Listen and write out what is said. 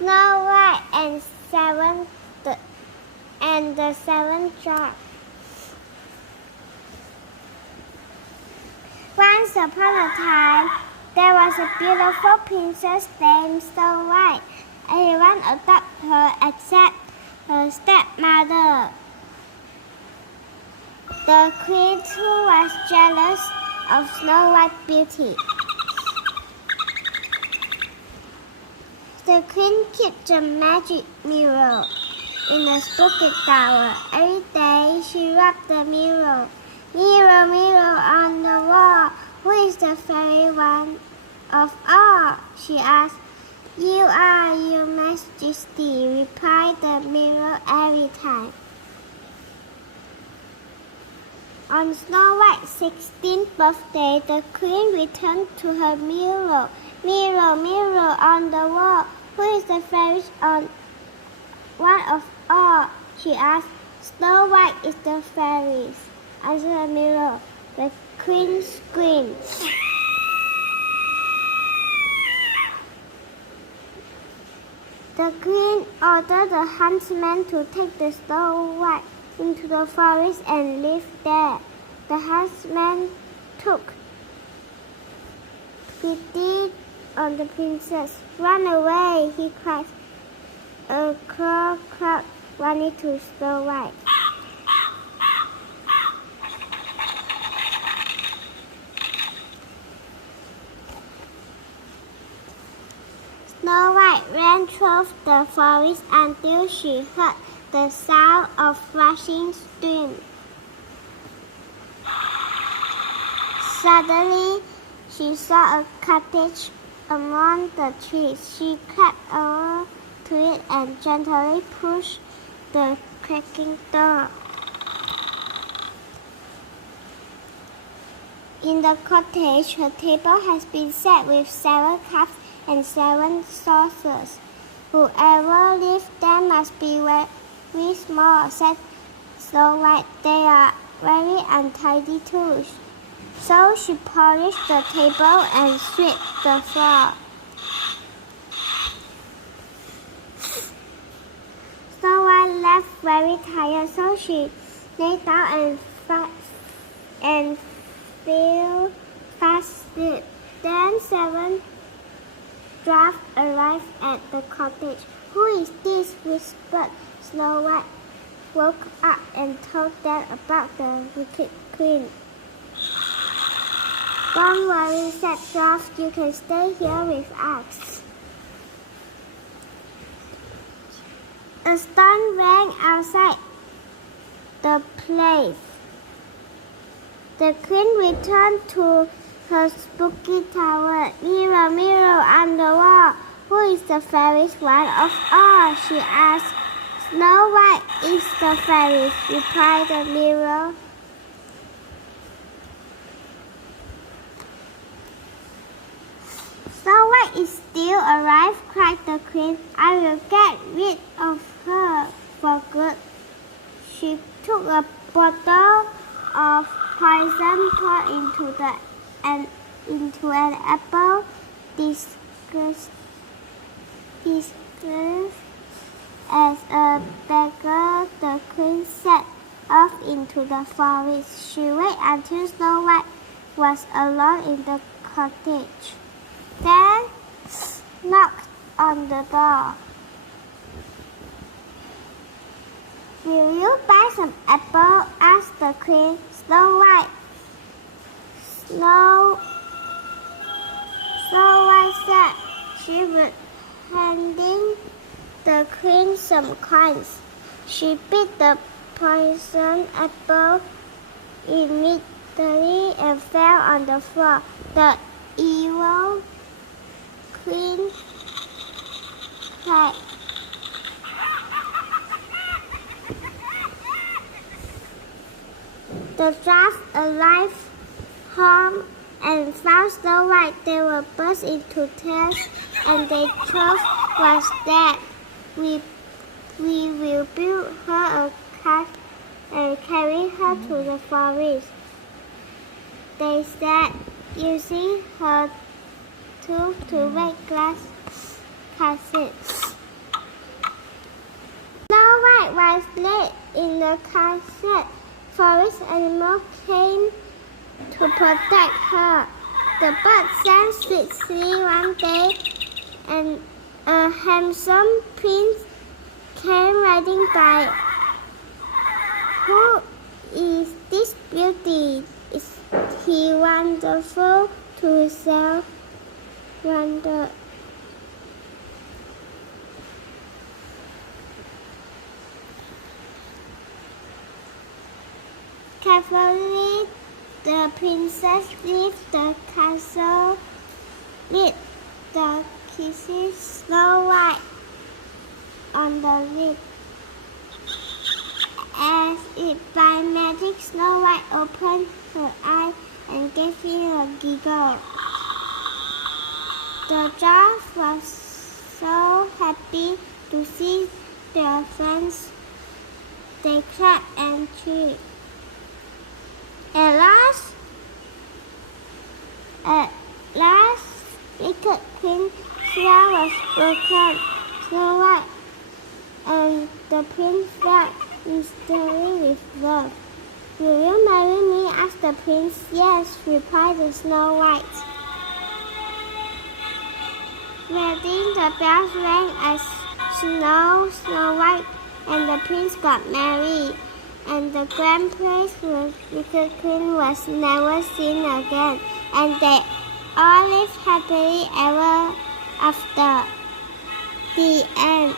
Snow White and the Seven Dwarfs. Once upon a time, there was a beautiful princess named Snow White. Everyone adored her except her stepmother, the queen, who was jealous of Snow White's beauty. The queen kept a magic mirror in a spooky tower. Every day she rubbed the mirror. Mirror, mirror on the wall, who is the fairy one of all? She asked. You are, your majesty, replied the mirror every time. On Snow White's 16th birthday, the queen returned to her mirror. Mirror, mirror on the wall, who is the fairest one of all? She asked. Snow White is the fairest, answered the mirror. The queen screamed. The queen ordered the huntsman to take the Snow White into the forest and live there. The huntsman took pity on the princess. Run away, he cried. A crow running to Snow White. Snow White ran through the forest until she heard the sound of rushing stream. Suddenly, she saw a cottage among the trees. She crept over to it and gently pushed the creaking door. In the cottage, her table has been set with 7 cups and 7 saucers. Whoever lives there must be very small, said Snow White. They are very untidy too. So she polished the table and swept the floor. Snow White left very tired, so she lay down and fell fast asleep. Then 7 dwarfs arrived at the cottage. Who is this? Whispered Snow White. Woke up and told them about the wicked queen. Don't worry, said Dwarf. You can stay here with us. A storm rang outside the place. The queen returned to her spooky tower. Mirror, mirror on the wall, who is the fairest one of all? She asked. Snow White is the fairest, replied the mirror. Snow White is still alive, cried the queen. I will get rid of her for good. She took a bottle of poison, poured into an apple, disguised as a beggar. The queen set off into the forest. She waited until Snow White was alone in the cottage. Then knocked on the door. Will you buy some apple? Asked the queen. Snow White said she would, handing the queen some coins. She bit the poisoned apple immediately and fell on the floor. The evil queen cried. The dwarfs arrived home and found Snow White. They were burst into tears, and they told was dead. We will build her a cart and carry her to the forest, they said, using her tooth to make glass cassettes. and the castle forest animal came to protect her. The bird sang sweetly one day, and a handsome prince came riding by. Who is this beauty? Is he wonderful? To herself wondered. Carefully, the princess left the castle with the kisses Snow White on the lips. As if by magic, Snow White opened her eyes and gave him a giggle. The dwarfs were so happy to see their friends. They clapped and cheered. At last, wicked Queen spell was broken. Snow White and the prince fell instantly with love. Will you marry me? Asked the prince. Yes, replied the Snow White. Wedding the bells rang as Snow White and the prince got married, and the grand place with wicked queen was never seen again, and they all lived happily ever after. The end.